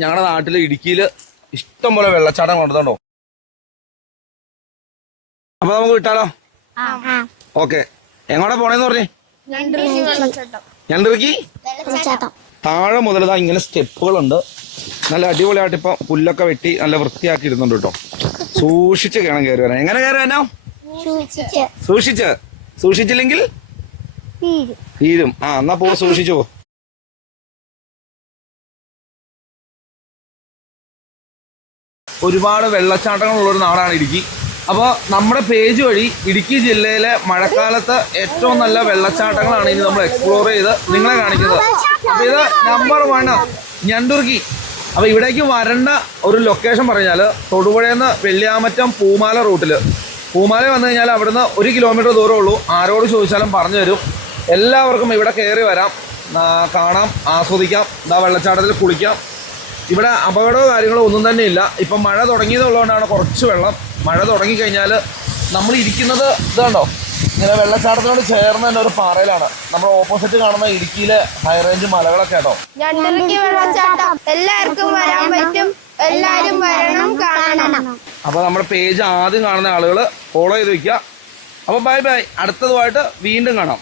ഞങ്ങളുടെ നാട്ടില് ഇടുക്കിയില് ഇഷ്ടം പോലെ വെള്ളച്ചാട്ടം കൊണ്ടുണ്ടോ. അപ്പൊ നമുക്ക് വിട്ടാലോ? ഓക്കെ, എങ്ങോട്ടാ പോണേന്ന് പറഞ്ഞേ? ഞണ്ടിറക്കി താഴെ മുതലതാ ഇങ്ങനെ സ്റ്റെപ്പുകളുണ്ട്. നല്ല അടിപൊളിയായിട്ട് ഇപ്പൊ പുല്ലൊക്കെ വെട്ടി നല്ല വൃത്തിയാക്കി ഇരുന്നുണ്ട് കേട്ടോ. സൂക്ഷിച്ച് വേണം കയറി വരാൻ. എങ്ങനെ കയറി വരാനോ? സൂക്ഷിച്ചില്ലെങ്കിൽ തീരും. എന്നാ പോ, സൂക്ഷിച്ചു പോ. ഒരുപാട് വെള്ളച്ചാട്ടങ്ങളുള്ളൊരു നാടാണ് ഇടുക്കി. അപ്പോൾ നമ്മുടെ പേജ് വഴി ഇടുക്കി ജില്ലയിലെ മഴക്കാലത്ത് ഏറ്റവും നല്ല വെള്ളച്ചാട്ടങ്ങളാണ് ഇനി നമ്മൾ എക്സ്പ്ലോർ ചെയ്ത് നിങ്ങളെ കാണിക്കുന്നത്. അപ്പോൾ ഇത് നമ്പർ 1 ഞണ്ടിർക്കി. അപ്പോൾ ഇവിടേക്ക് വരേണ്ട ഒരു ലൊക്കേഷൻ പറഞ്ഞാൽ തൊടുപുഴയിൽ നിന്ന് വെള്ളിയാമറ്റം പൂമാല റൂട്ടിൽ. പൂമാല വന്നു കഴിഞ്ഞാൽ അവിടുന്ന് 1 കിലോമീറ്റർ ദൂരമേ ഉള്ളൂ. ആരോട് ചോദിച്ചാലും പറഞ്ഞു തരും. എല്ലാവർക്കും ഇവിടെ കയറി വരാം, കാണാം, ആസ്വദിക്കാം, വെള്ളച്ചാട്ടത്തിൽ കുളിക്കാം. ഇവിടെ അപകടമോ കാര്യങ്ങളോ ഒന്നും തന്നെ ഇല്ല. ഇപ്പം മഴ തുടങ്ങിയതുള്ളതുകൊണ്ടാണ് കുറച്ച് വെള്ളം. മഴ തുടങ്ങിക്കഴിഞ്ഞാൽ നമ്മൾ ഇരിക്കുന്നത് ഇതുണ്ടോ, ഇങ്ങനെ വെള്ളച്ചാട്ടത്തിനോട് ചേർന്ന് തന്നെ ഒരു പാറയിലാണ്. നമ്മൾ ഓപ്പോസിറ്റ് കാണുന്ന ഇടുക്കിയിലെ ഹൈ റേഞ്ച് മലകളൊക്കെ കേട്ടോ. എല്ലാവർക്കും വരാൻ പറ്റും, എല്ലാരും വരണം, കാണണം. അപ്പോൾ നമ്മുടെ പേജ് ആദ്യം കാണുന്ന ആളുകൾ ഫോളോ ചെയ്ത് വെക്കുക. അപ്പോൾ ബൈ ബൈ, അടുത്തതുമായിട്ട് വീണ്ടും കാണാം.